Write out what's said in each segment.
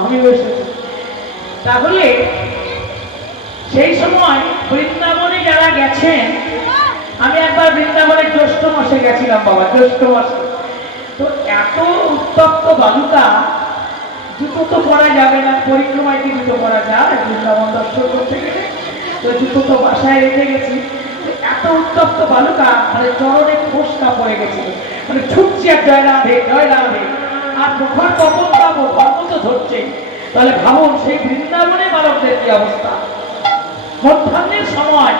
আমি এসেছি। তাহলে সেই সময় বৃন্দাবনে যারা গেছেন, আমি একবার বৃন্দাবনের জ্যৈষ্ঠ মাসে গেছিলাম বাবা, জ্যৈষ্ঠ মাসে। তো এত উত্তপ্ত বালুকা, জুতো তো পরা যাবে না, পরিক্রমায় কি জুতো পরা যায় বৃন্দাবন দর্শন করতে গেলে? তো জুতো তো বাসায় রেখে গেছি। এত উত্তপ্ত বালুকা, মানে চরণে ফোসকা পড়ে গেছিল, মানে ছুটছি আর জয় রাধে জয় রাধে, আর মুখর কখন পাবো, গর্ব তো ধরছে। তাহলে ভাবুন সেই বৃন্দাবনে বালকদের কি অবস্থা। মধ্যাহ্নের সময়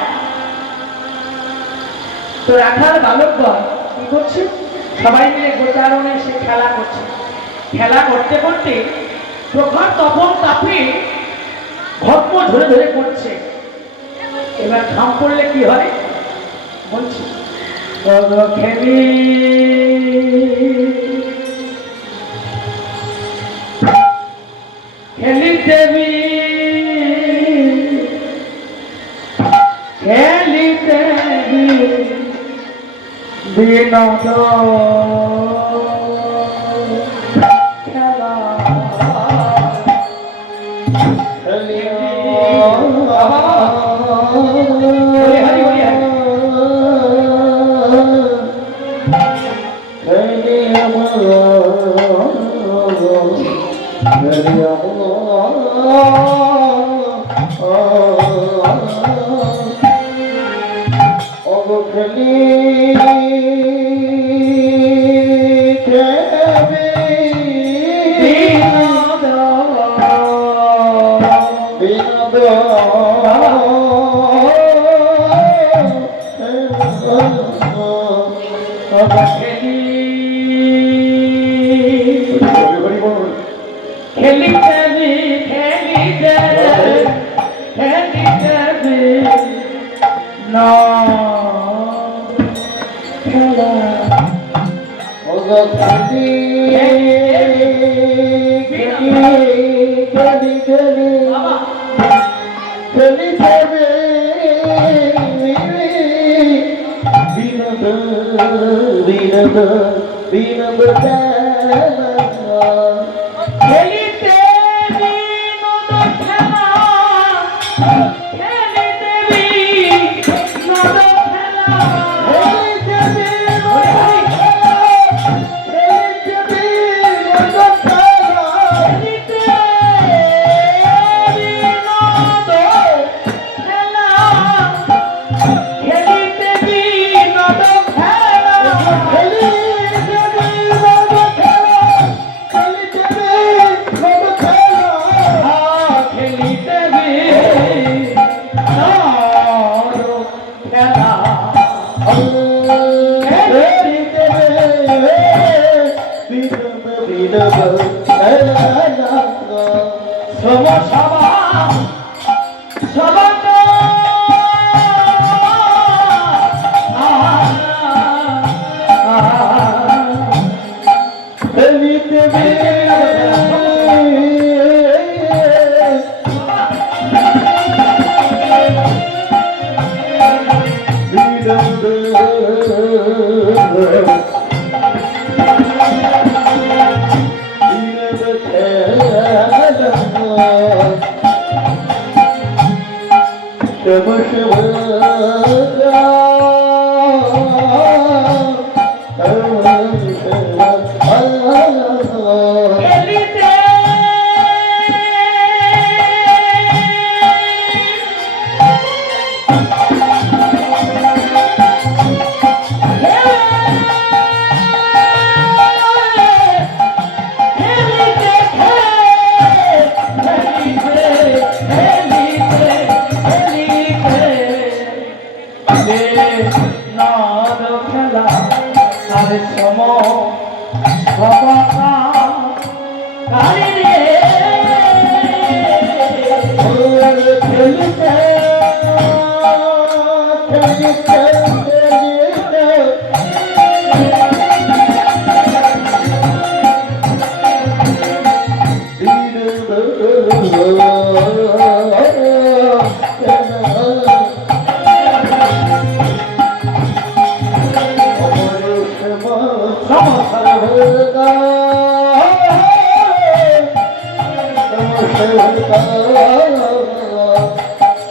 তো রাখাল বালকগণ কি করছে, সবাই মিলে গোচারণে সে খেলা করছে। খেলা করতে করতে প্রখর তপন তাপে ভস্ম ধরে ধরে পড়ছে। এবার ঘাম পড়লে কি হয় বলছি, খেলি খেলি দেবী খেলি দেবী বিনোদ খেলা খেলি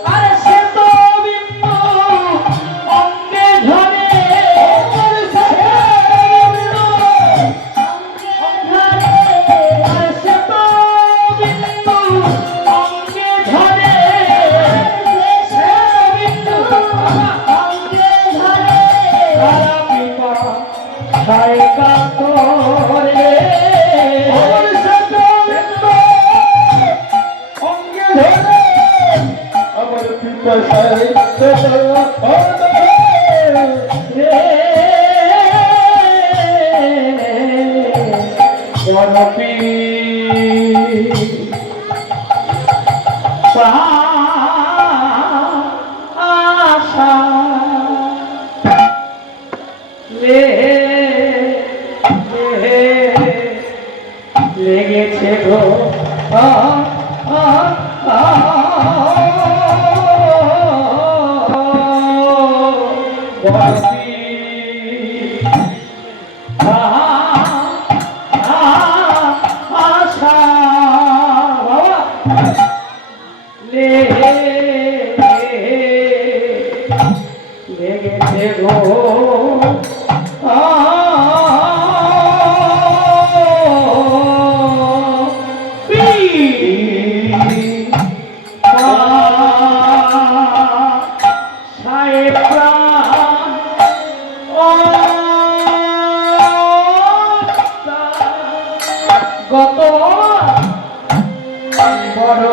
আরে সে তো বিন্দু অঙ্গে ঝরে আরে সে তো বিন্দু অঙ্গে ঝরে সে বিন্দু অঙ্গে ঝরে সারা পিপা সায়কা তোরে আমার পিতা সাহেব আশা লেগেছে গো আশা বাবা লেগেছে গো গত বড়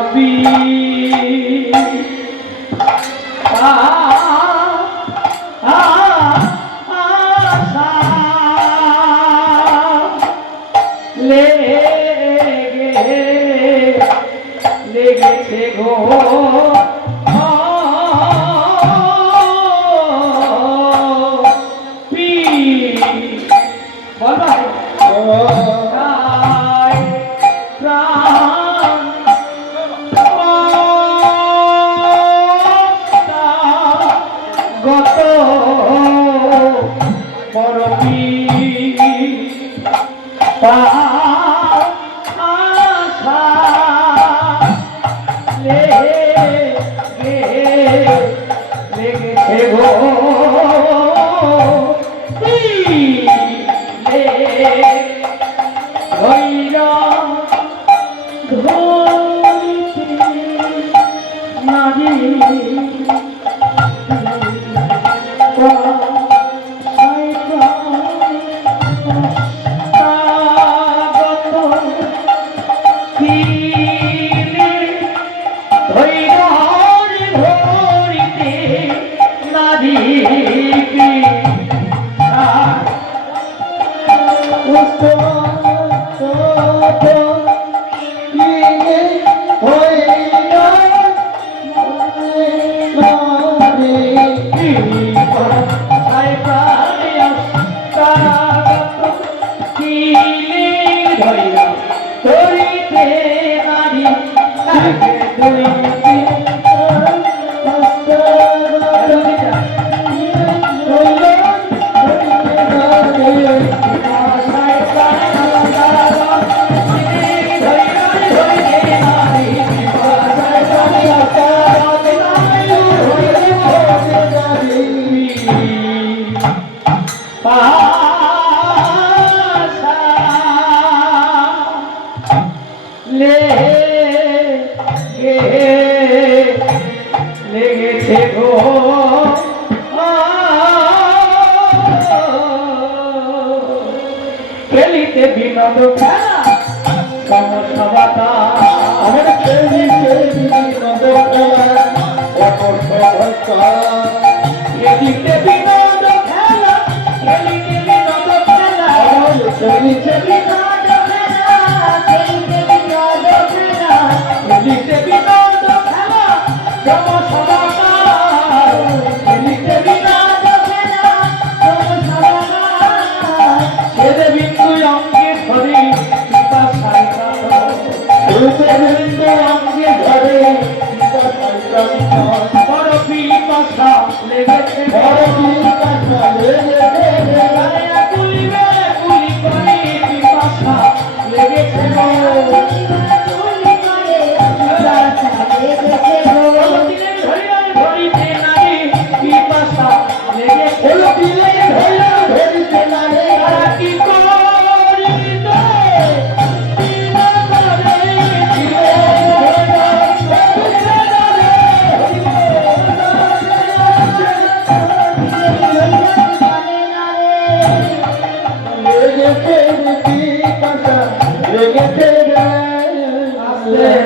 লেগেছে গো গত বড় আশা লেগেছে গো ধৈরা ধরিতে নারী লেগেছে গো খেলিতে বিনোদ খেলা সমস্যা আমার খেলিতে বিনোদ খেলা খেলিতে বিনোদ খেলা খেলিতে বিনোদ খেলা খেলিতে বিনোদ খেলা খেলিতে বিনোদ খেলা খেলিতে বিনোদ খেলা সমস্যা খেলিতে বিনোদ খেলা সমস্যা ছেলে বিন্দু অঙ্গে ধরে পিতা সাইকা অঙ্গে ধরে বড় পিপাসা লেগেছে তুলিবে গুলি করে পিপাসা লেগেছে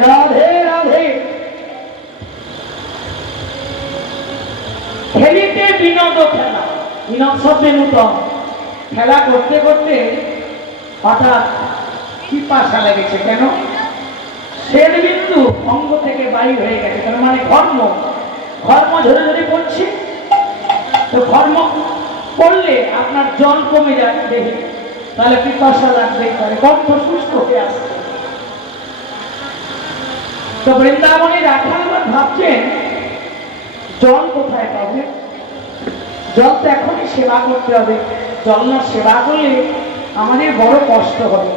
রাধে রাধে। খেলিতে বিনোদ খেলা, বিনোদ শব্দে নূতন। খেলা করতে করতে হঠাৎ পিপাসা লেগেছে। কেন? শেষ বিন্দু অঙ্গ থেকে বাইর হয়ে গেছে, তার মানে ঘর্ম। ঘর্ম ঝরে ঝরে পড়ছে। তো ঘর্ম পড়লে আপনার জল কমে যাচ্ছে দেহে, তাহলে পিপাসা লাগতেই পারে, কণ্ঠ শুষ্ক হয়ে আসছে। তো বৃন্দাবনে রাখালরা ভাবছেন জল কোথায় পাবে? জল তো এখনই সেবা করতে হবে, জল না সেবা করলে আমাদের বড় কষ্ট হবে।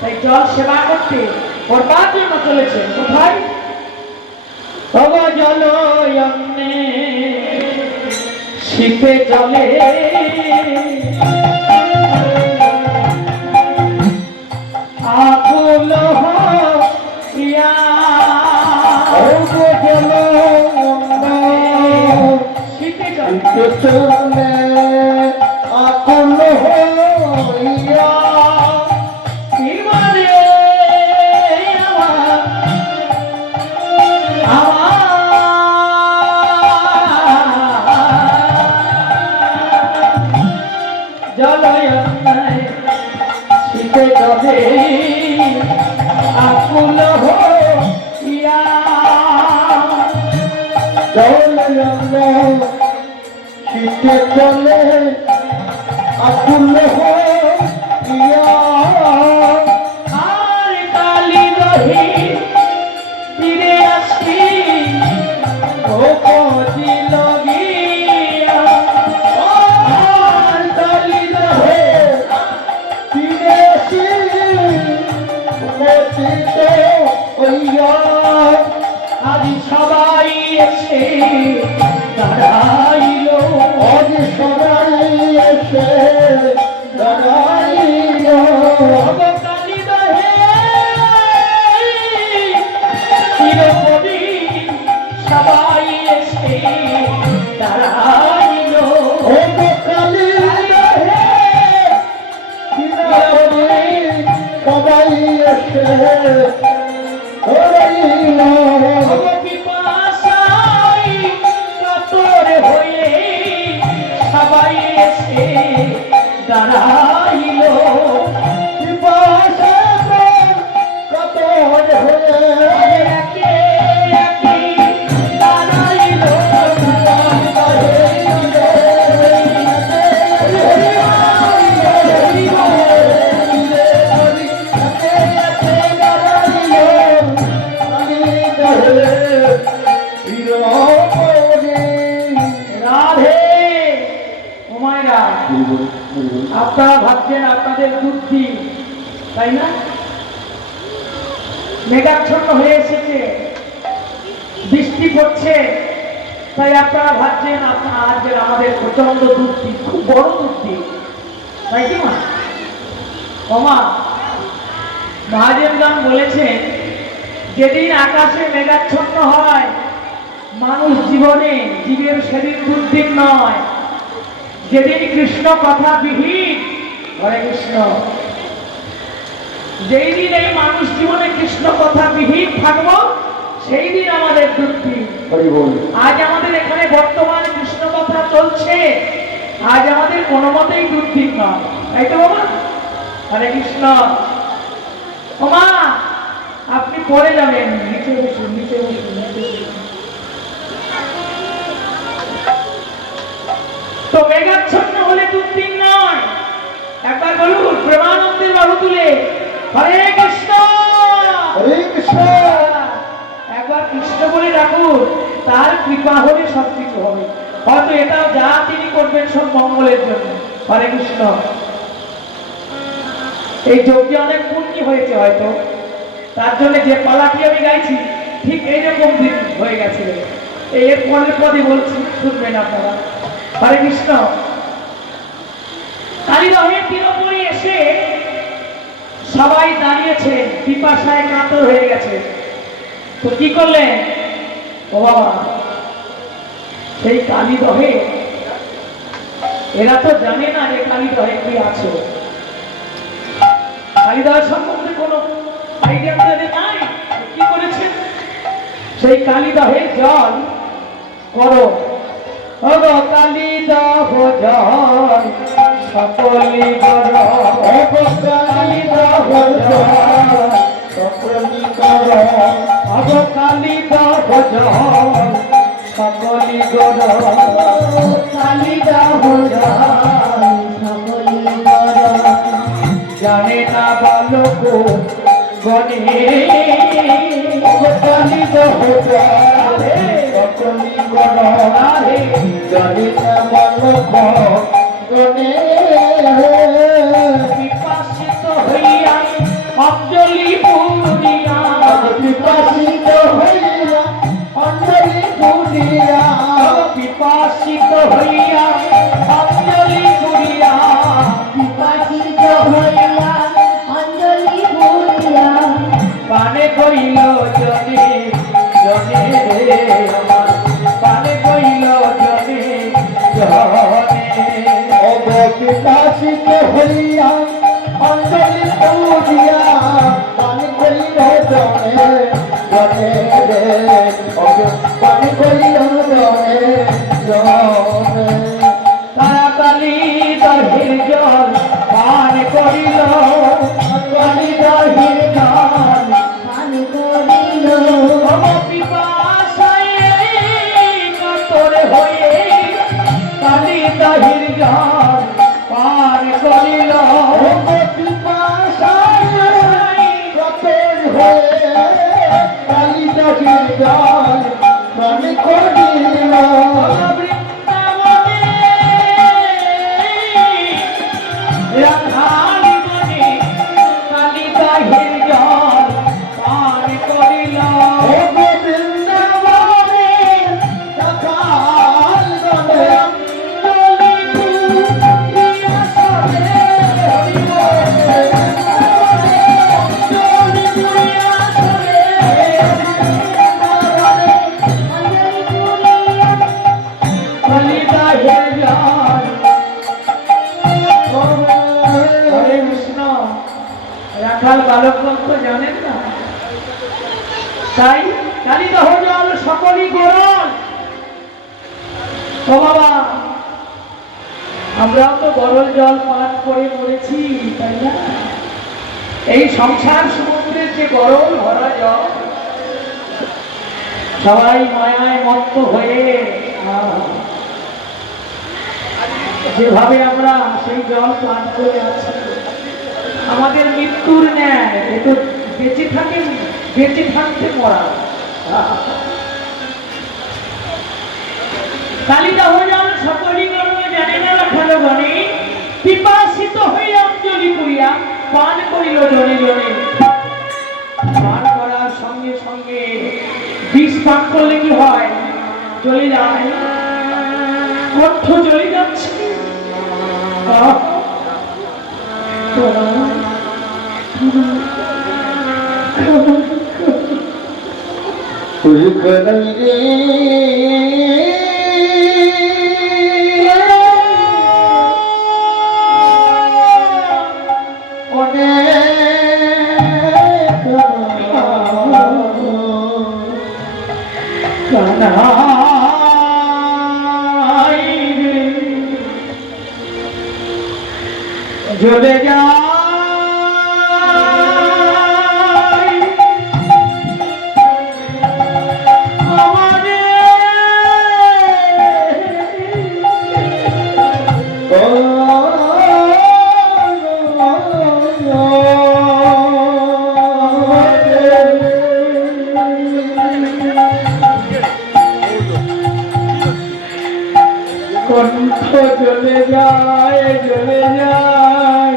তাই জল সেবা করতে করবার জন্য চলেছেন কোথায়? তব জল শীতে জলে আকুল হইয়া শীতে জলে আকুল হইয়া শীতে জলে আকুল হইয়া শীতে চলে আকুল হইয়া আর কালি দহি তীরে আসি ভোপতি লগিয়া। আর কালি দহে তীরে আসি উপস্থিত হইয়া আজ সবাই এসে দাঁড়াইল, আজ সবাই এসে দাঁড়াইল কালি দহে চিরকবি সবাই এসে দাঁড়াইল। কালি দহে সবাই এসে ধরাইল পিপাসায় কাতর হয়ে সবাই এসে দাঁড়াইল। একে একে দাঁড়াইল, রাধে। ওমায়রা, আপনারা ভাবছেন আপনাদের বুদ্ধি, তাই না? মেঘাচ্ছন্ন হয়ে এসেছে, বৃষ্টি পড়ছে, তাই আপনারা ভাবছেন আজকের আমাদের প্রচন্ড দুর্দি, খুব বড় দুর্দি, তাই কি মা? ওমা, মহাদেব গান বলেছেন যেদিন আকাশে মেঘাচ্ছন্ন হয় মানুষ জীবনে জীবের সেদিন দুর্দিন নয়, যেদিন কৃষ্ণ কথা বিহীন। হরে কৃষ্ণ। যেই দিন এই মানুষ জীবনে কৃষ্ণ কথা বিহীন থাকবো সেই দিন আমাদের দুর্দিন। আজ আমাদের এখানে বর্তমানে কৃষ্ণ কথা চলছে, আজ আমাদের কোনো মতেই দুর্দিন নয়, তাই তো বাবা? হরে কৃষ্ণ। ওমা, আপনি পড়ে যাবেন, নিচে বসুন, নিচে বসুন, নিচে বসুন। তো মেঘাচ্ছন্ন হলে দুর্দিন নয়, একবার বলুন প্রেমানন্দের বাহু তুলে হরে কৃষ্ণ। হরে কৃষ্ণ। একবার কৃষ্ণ বলে ডাকুন, তার কৃপা হলে সবকিছু হবে। হয়তো এটাও যা তিনি করবেন সব মঙ্গলের জন্য। হরে কৃষ্ণ। এই যজ্ঞে অনেক পুণ্য হয়েছে হয়তো, তার জন্য যে পালাটি আমি গাইছি ঠিক এইরকম দিন হয়ে গেছে। এর পরের পদে বলছি, শুনবেন আপনারা। হরে কৃষ্ণ। কালীদহের তীরপুরে এসে সবাই দাঁড়িয়েছে, পিপাসায় কাতর হয়ে গেছে। তো কি করলেন? ও বাবা, সেই কালীদহে এরা তো জানে না যে কালীদহে কি আছে। কালীদহ সম্বন্ধে কোনো আইডিয়া তাদের নাই। কি সেই কালীদহের জল করো ওগো কালীদহ জল সকলি কর ওগো কালীদহ জল সকলি কর ওগো কালীদহ জল সকলি কর কালীদহ জল সকলি কর জানে না বালক গণে ওগো কালীদহ জল সকলি কর জানি না বালক গণে বিপাসিত হইয়া অঞ্জলি পুরিয়া বিপাসিত হইয়া অঞ্জলি পুরিয়া বিপাসিত হইয়া অঞ্জলি পুরিয়া বিপাসিত হইয়া অঞ্জলি পুরিয়া পানে কইল জনে জনে রে আমার পানে কইল জনে জনে ওগো বিপাসিত হইয়া অঞ্জলি পুরিয়া পানি কইল জনে জনে রে ওগো পানি কইল জনে জনে তাড়াতাড়ি দহির জল পান করিল কালী দহির জল পান করিল পিপাসায় কাতর হয়ে কালী দহির জল পান করিল ওগো পিপাসায় কাতর হয়ে কালী দহির জল পানি করিল বৃন্দাবনে রাধার মনে কালী দহির জল পান করিল ওগো বৃন্দাবনে সকাল গলে রাখাল বালকগণ তো জানেন না, তাই কালীদহ জল সকলই গরল। ও বাবা, আমরাও তো গরল জল পান করে মরেছি, তাই না? এই সংসার সমুদ্রের যে গরল ভরা জল, সবাই মায়ায় মত্ত হয়ে যেভাবে আমরা সেই জল পান করে আছি, আমাদের মৃত্যুর ন্যায় একটু বেঁচে থাকে, বেঁচে থাকতে মরা। কালীদহ জল সকলি গণে জানে না রাখালো গণে পিপাসিত হয়ে অঞ্জলি পুরিয়া পান করিল জনে জনে। পান করার সঙ্গে সঙ্গে বিষ পান করলে কি হয়? জ্বলে যায়, কণ্ঠ জ্বলে যাচ্ছে। তুই গলাই রে জ্বলে যায় কণ্ঠ জ্বলে যায়, জ্বলে যায়,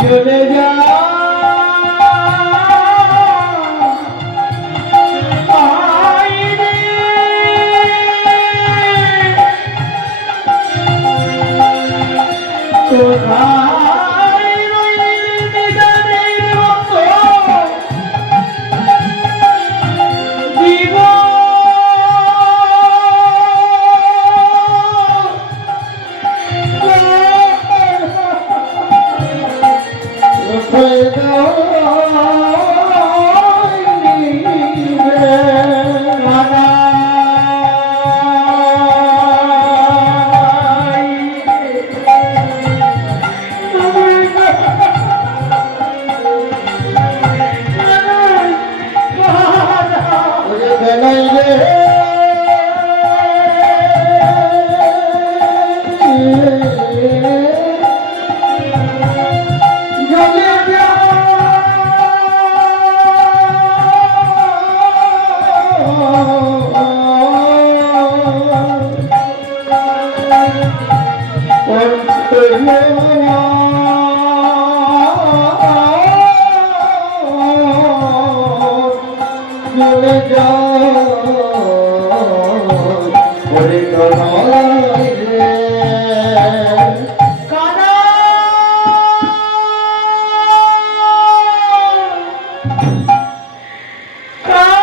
জ্বলে যায়। কোথায় রইলি নিদানের মতো জীবন জলে চলে যাও ওরে কানাই রে কানা কানা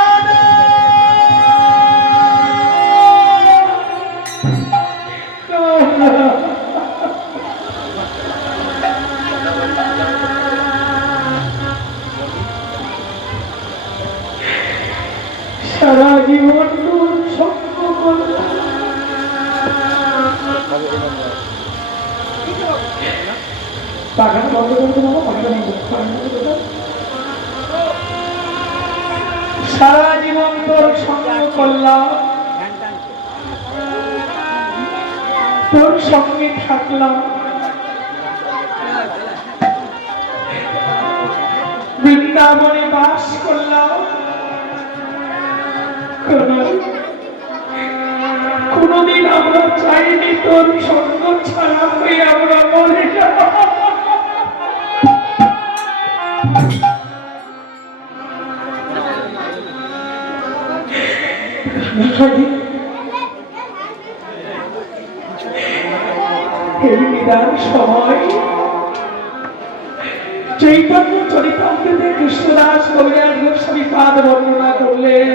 সারা জীবন তোর সঙ্গ করলাম, পাখাটা বন্ধ করতে পারবো, পাখাটা নেই, সারা জীবন তোর সঙ্গ করলাম, তোর সঙ্গে থাকলাম, বৃন্দাবনে বাস করলাম, কোনদিন আমরা চাইনি তোর সঙ্গ ছাড়া হয়ে আমরা মরে যাব। এই নিদান সময় চৈতন্য চরিতামৃতে কৃষ্ণদাস কবিরাজ গোস্বামী পাদ বর্ণনা করলেন,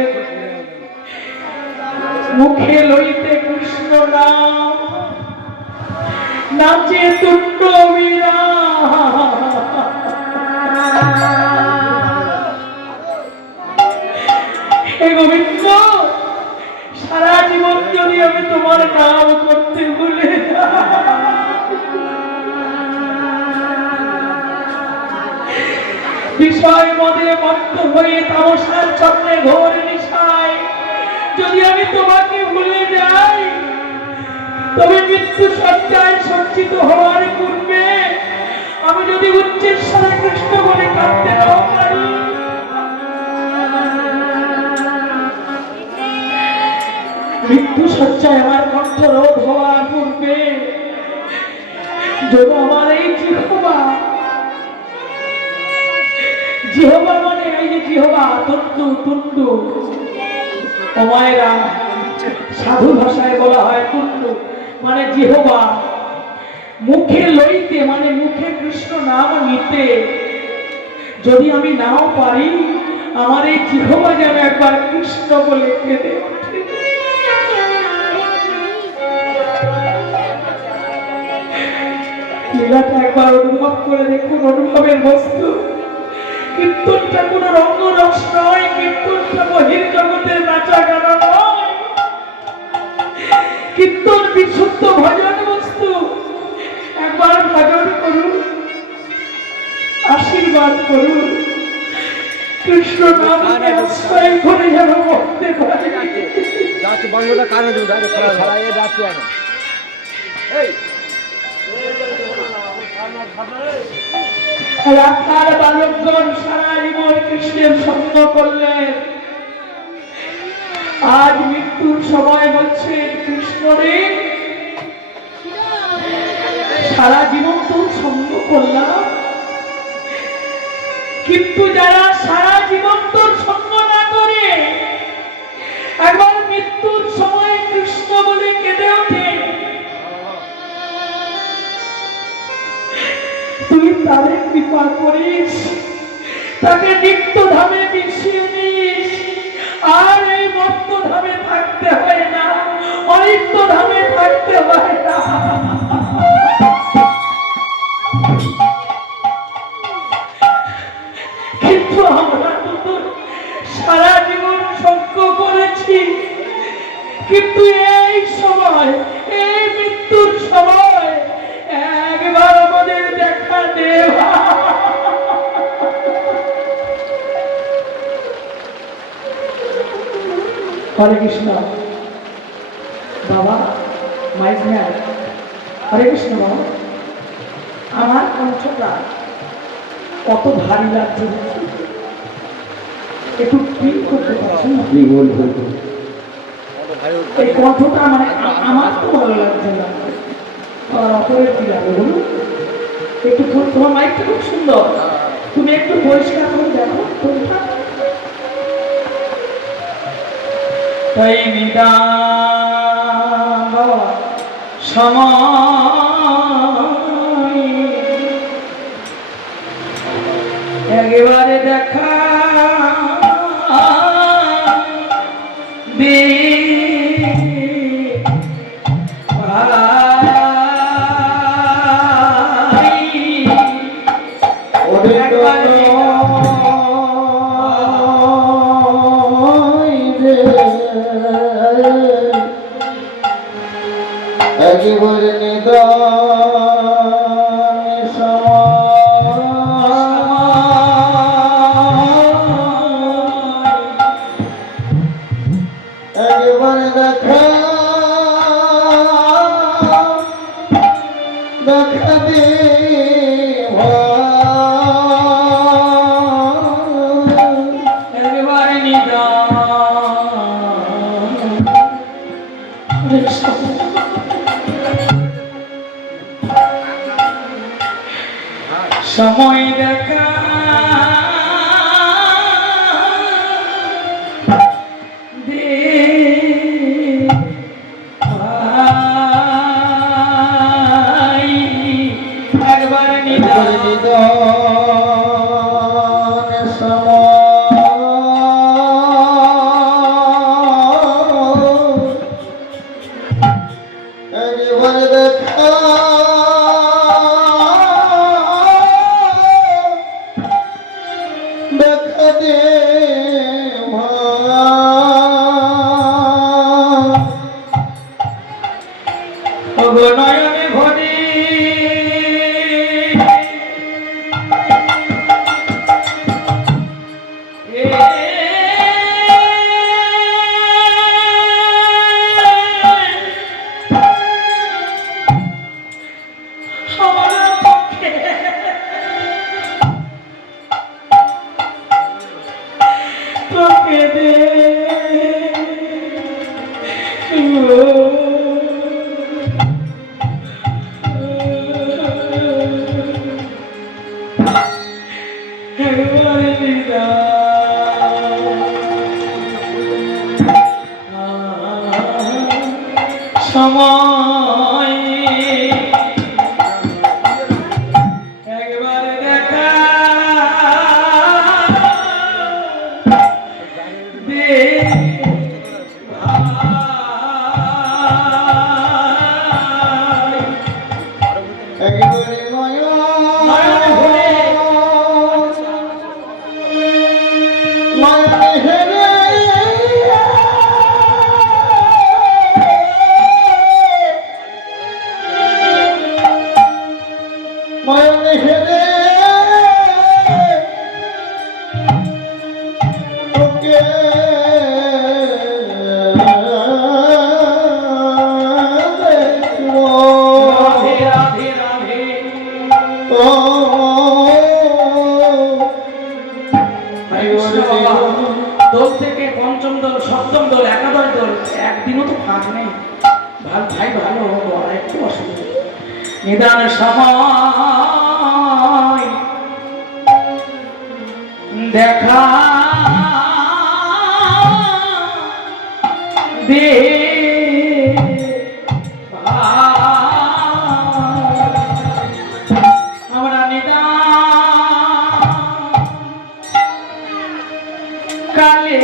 মুখে লইতে কৃষ্ণ নাম নাচে তুণ্ড বীরা। হে গোবিন্দ, সারা জীবন যদি আমি তোমার নাম করতে ভুলে বিষয় মদে মত্ত হয়ে তামসার চক্রে ঘোর নিশায় যদি আমি তোমাকে ভুলে যাই, তবে মৃত্যু সজ্জায় সজ্জিত হওয়ার পূর্বে আমি যদি উচ্চেশ্বরে কৃষ্ণ বলে কাঁদতে নাও পারি, মৃত্যু সজ্জায় আমার কণ্ঠ রোধ হওয়ার পূর্বে যদি আমার এই জিহ্বা মানে এই যে জিহ্বা তন্তু তুন্ডু অমায়েরা সাধু ভাষায় বলা হয় তুন্ডু মানে জিহ্বা, মুখে লইতে মানে মুখে কৃষ্ণ নাম নিতে যদি আমি নাও পারি, আমার এই জিহ্বা যেন একবার কৃষ্ণ বলে কেঁদে ওঠে। লীলাটা একবার অনুভব করে দেখুন, অনুভবের বস্তু। কীর্তনটা কোনো রঙ্গরস নয়, কীর্তনটা বহির্জগতের নাচা গানা নয়, কীর্তন বিশুদ্ধ ভজন বস্তু। একবার ভজন করুন, আশীর্বাদ করুন, কৃষ্ণ নামে আশ্রয় করে যেন মরতে পারি। রাখার বালকগণ সারা জীবন কৃষ্ণের সঙ্গ করলেন, আজ মৃত্যুর সময় বলছেন কৃষ্ণ রে, সারা জীবন তোর সঙ্গ করলাম, কিন্তু যারা সারা জীবন তোর সঙ্গ না করে একবার মৃত্যুর সময় কৃষ্ণ বলে কেঁদে ওঠে, তুই তাদের কৃপা করিস, তাকে নিত্য ধামে মিশিয়ে নিস, আর এই মত্ত ধামে থাকতে হয় না, অনিত্য ধামে থাকতে হয় না। কিন্তু আমরা তো সারা জীবন সঙ্গ করেছি, কিন্তু এই সময়, এই মৃত্যুর সময় একবার আমাদের দেখা দেওয়া। হরে কৃষ্ণ বাবা, মাইক ম্যান। হরে কৃষ্ণ বাবা, আমার কণ্ঠটা কত ভারী লাগছে, একটু ফিল করতে পারছি না। কি বলবো? এই কণ্ঠটা মানে আমার তো ভালো লাগছে না, আর অপরের কি লাগে বলুন? একটু তোমার মাইকটা খুব সুন্দর, তুমি একটু পরিষ্কার করে দেখো কোনটা। তাই নিদান বাবা সময় একেবারে দেখা দে ভাই, ওরে একবার একেবারে নিদান একেবারে দেখা দেখা দে একেবারে নিদান সময় দেখা দে ভাই, একবার নিদান নিদান সময় একেবারে দেখা দেখা দে ওগো নয়নে ভরে আমার পক্ষে তোকে দে একবারে সময় একবারে দেখা দে ভাই, একেবারে নয়নে ভরে নয়নে হেরে নয়নে হেরে তোকে দেখবো রাধে রাধে রাধে। হরে কৃষ্ণ বাবা, দোল থেকে পঞ্চম দোল, সপ্তম দোল, একাদশ দোল, একদিনও তো ফাঁক নেই। ভাই ভালো হবো, আর একটু অসুবিধা। নিদান সময় দেখা দে আমরা নিদান কালে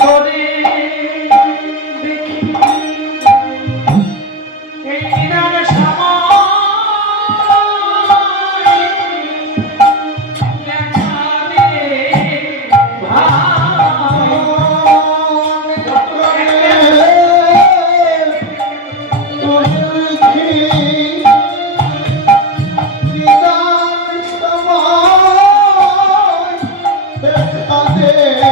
করে দেখি এই নিদান সময় দেখা দে দেখা দে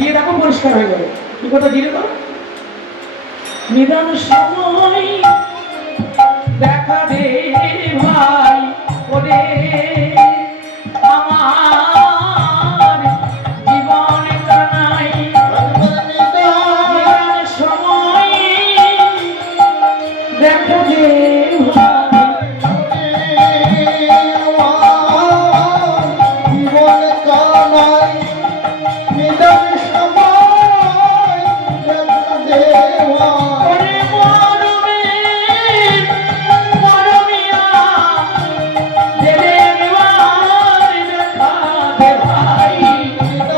দিয়ে দেখো পরিষ্কার হয়ে যাবে। কি কথা দিয়ে তো নিদান সময় দেখা দে ভাই ওরে আমার জীবন কানাই নিদান সময় দেখা দে ভাই জীবন কানাই নিদান সময় দেখা দেওয়া ওরে মরমে মরমিয়া দেবে একবার দেখা দে ভাই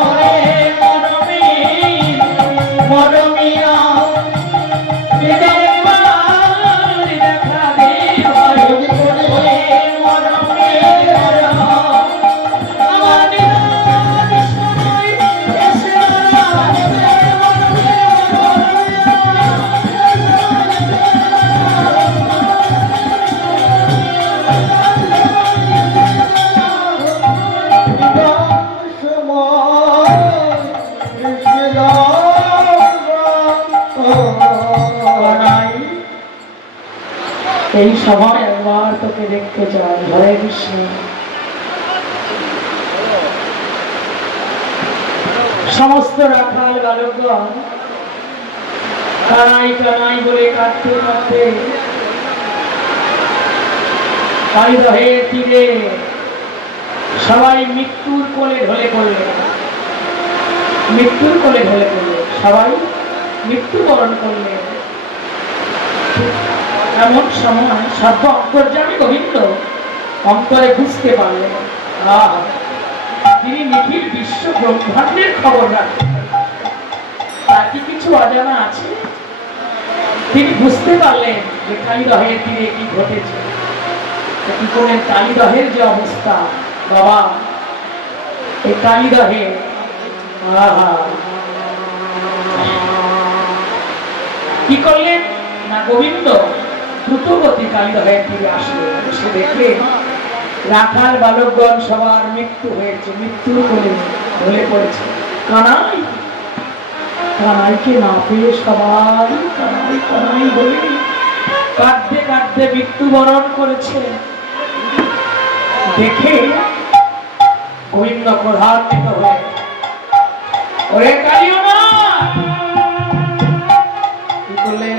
ওরে মরমে মরমিয়া দেবে একবার দেখা দে ভাই ওরে মরমে আমার নিদান সময় এসে এই সময় একবার তোকে দেখতে চাই। হরে কৃষ্ণ। সমস্ত রাখাল বালকগণ কানাই কানাই বলে কাঁদতে কাঁদতে কালিদহের তীরে সবাই মৃত্যুর কোলে ঢলে পড়লেন। মৃত্যুর কোলে ঢলে পড়লেন, সবাই মৃত্যুবরণ করলেন। এমন সময় সর্ব অন্তর্যামী গোবিন্দ অন্তরে বুঝতে পারলেন তিনি নিখিল বিশ্ব ব্রহ্মাণ্ডের খবর রাখেন, তার কি কিছু অজানা আছে? তিনি বুঝতে পারলেন যে কালিদহের তীরে কি ঘটেছে। কি করলেন? কালিদহের যে অবস্থা বাবা, এই কালিদহে কি করলেন না, গোবিন্দ দ্রুতগতি কালিদহের তীরে আসলেন। এসে দেখলেন রাখাল বালকগণ সবার মৃত্যু হয়েছে, মৃত্যুর কোলে ঢলে পড়েছে। কানাই কানাইকে না পেয়ে সবাই কানাই কানাই বলে কাঁদতে কাঁদতে মৃত্যুবরণ করেছে। দেখে গোবিন্দ ক্রোধান্বিত হয়ে ওরে কালিও না কি করলে?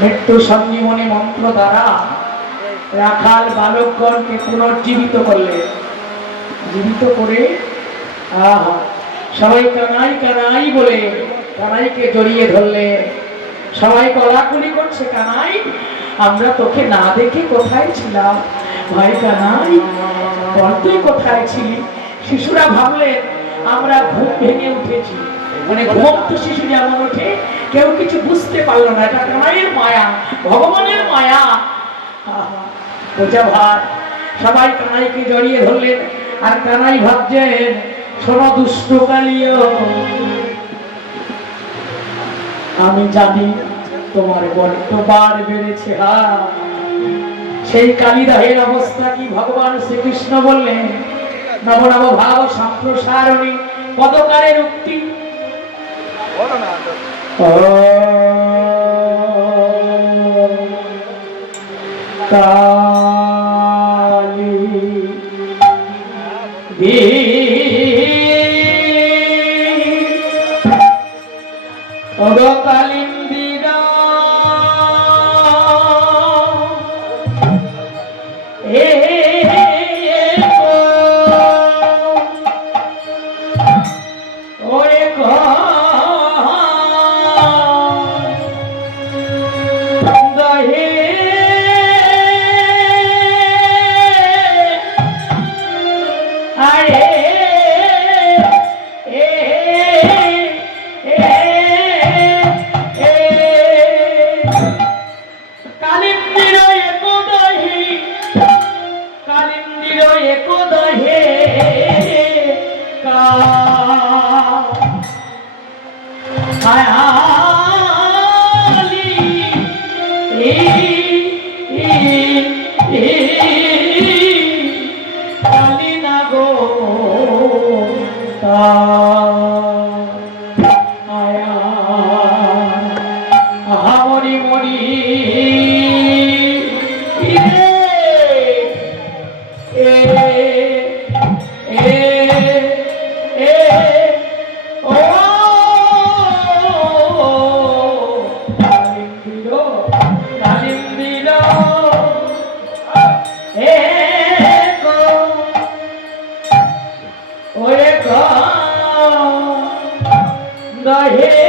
মৃত্যু সঞ্জীবনী মন্ত্র দ্বারা রাখাল বালকগণকে পুনর্জীবিত করলে। জীবিত করে সবাই কানাই কানাই বলে কানাইকে জড়িয়ে ধরলে। সবাই কলাকুলি করছে, কানাই আমরা তোকে না দেখে কোথায় ছিলাম? ভাই কানাই বল তুই কোথায় ছিলি? শিশুরা ভাবলেন আমরা ঘুম ভেঙে উঠেছি। মানে ঘুমন্ত শিশু যেমন ওঠে, কেউ কিছু বুঝতে পারলো না। এটা কানাইয়ের মায়া, ভগবানের মায়া। বোঝা ভার। সবাই কানাইকে জড়িয়ে ধরলেন আর কানাই ভাবছেন শোনো দুষ্ট কালিও, আমি জানি তোমার বড্ড বার বেড়েছে। সেই কালিদহের অবস্থা কি ভগবান শ্রীকৃষ্ণ বললেন নব নব ভাব সম্প্রসারণী পদকারের উক্তি। কালী কালিন্দিরা কালী না গো ও কালিন্দির কালিন্দির এ গো ওরে গো দহে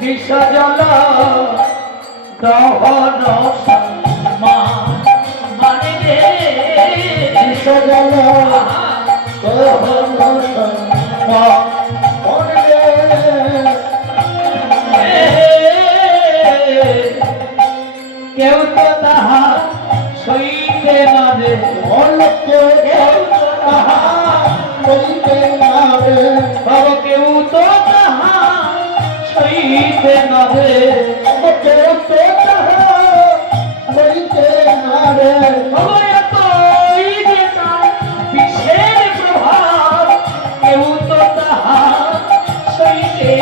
বিসজল দহন মানে রে বিসজল দহন মানে রে কেউ তো তাহা সইতে না রে কেউ তাহা সইতে না রে বাবা কেউ তো তাহা সইতে না রে কেউ তো তাহা সইতে না রে বাবা এতই যে তার বিশেষ প্রভাব কেউ তো তাহা সইতে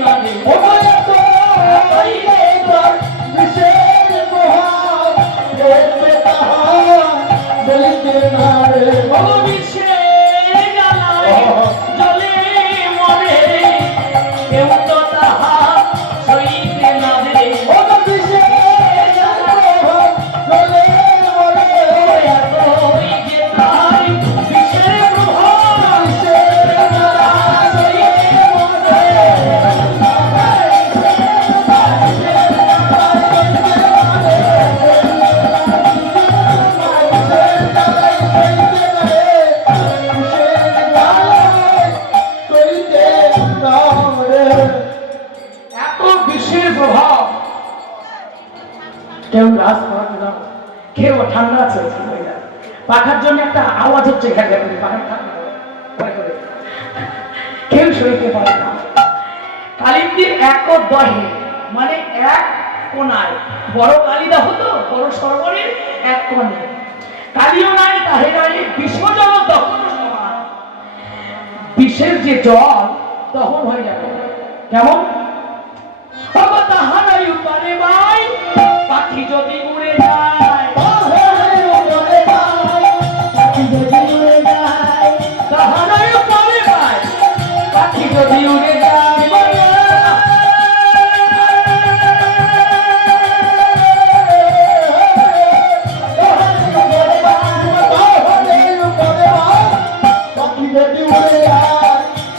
না রে বাবা এতই যে তার বিশেষ প্রভাব কেউ তো তাহা সইতে না রে ও বিষের জ্বালায় জ্বলে মরে কেউ তো তাহা সইতে না রে ও বিষে চলে মরে এতই যে তাই বিষের প্রভাব বিষের জ্বালা সইতে মরে এত বিষের প্রভাব কেউ গাছ পাওয়া না কেউ ঠান্ডা চলছে পাখার জন্য একটা আওয়াজ হচ্ছে ঘাটে পাখার ঠান্ডা ভয় করে। কেউ সইতে পারে না কালিন্দির এক দহে মানে এক কোনায় বড় কালিদা হতো বড় সরোবরের এক কোণে কালিও নাই তাহে নাই বিশ্বজল দহন সমান বিষের যে জল দহন হয়ে যাবে কেমন বাবা তাহারাই উপারে ভাই পাখি যদি উড়ে যায় তাহারাই উপারে ভাই পাখি যদি উড়ে যায়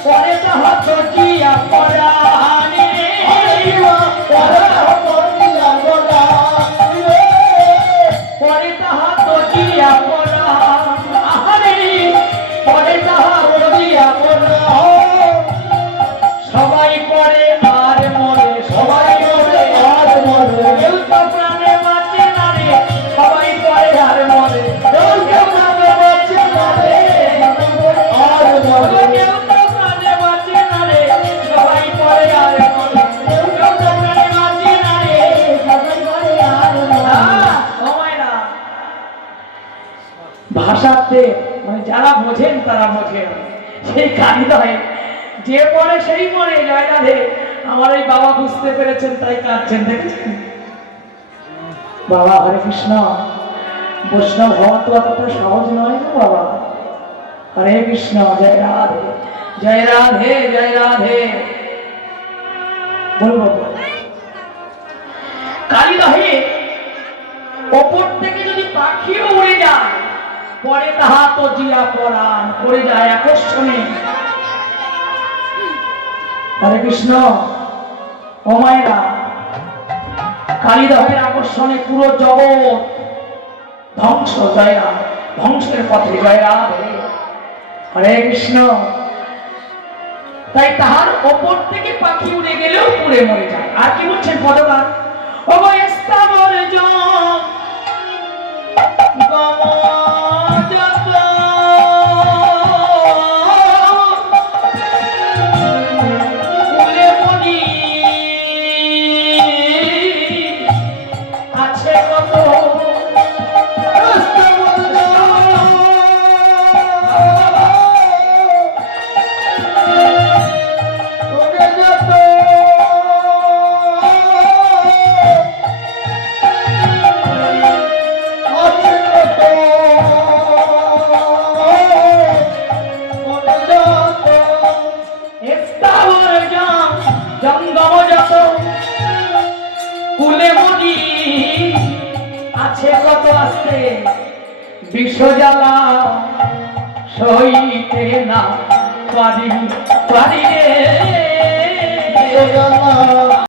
পরে তাহা চটিয়া পরাণে পরে তাহা চটিয়া পরাণ আহারে পরে তাহা চটিয়া পরাণ সবাই পরে আর মরে সবাই পরে আর মরে কেউ তো প্রাণে বাঁচে না রে সবাই পরে আর মরে কেউ তো প্রাণে বাঁচে না রে আর মরে কেউ তো প্রাণে বাঁচে না রে সবাই পরে আর মরে কেউ তো প্রাণে বাঁচে না রে ও মায়েরা ভাষাতে মানে যারা বোঝেন তারা বোঝেন সেই কালিদায় যে পড়ে সেই পড়ে জয় রাধে আমার এই বাবা বুঝতে পেরেছেন তাই কাঁদছেন দেখেছেন বাবা হরে কৃষ্ণ বৈষ্ণব হওয়া তো অতটা সহজ নয় গো বাবা হরে কৃষ্ণ জয় রাধে জয় রাধে জয় রাধে বলবো কালিদাহে ওপর থেকে যদি পাখিও উড়ে যায় পরে তাহা তো জিয়া পরাণ পড়ে যায় আকর্ষণে হরে কৃষ্ণ ও মায়েরা কালিদাহের আকর্ষণে পুরো জগৎ ধ্বংস জয় রাম ধ্বংসের পথে জয় রাধে হরে কৃষ্ণ তাই তাহার ওপর থেকে পাখি উড়ে গেলেও পুড়ে মরে যায় আর কি বলছেন পদগান ও স্থাবর আছে কত জঙ্গম যত কুলে মনি আছে কত আসতে বিশ্বজ্বালা সইতে না পারি পারি রে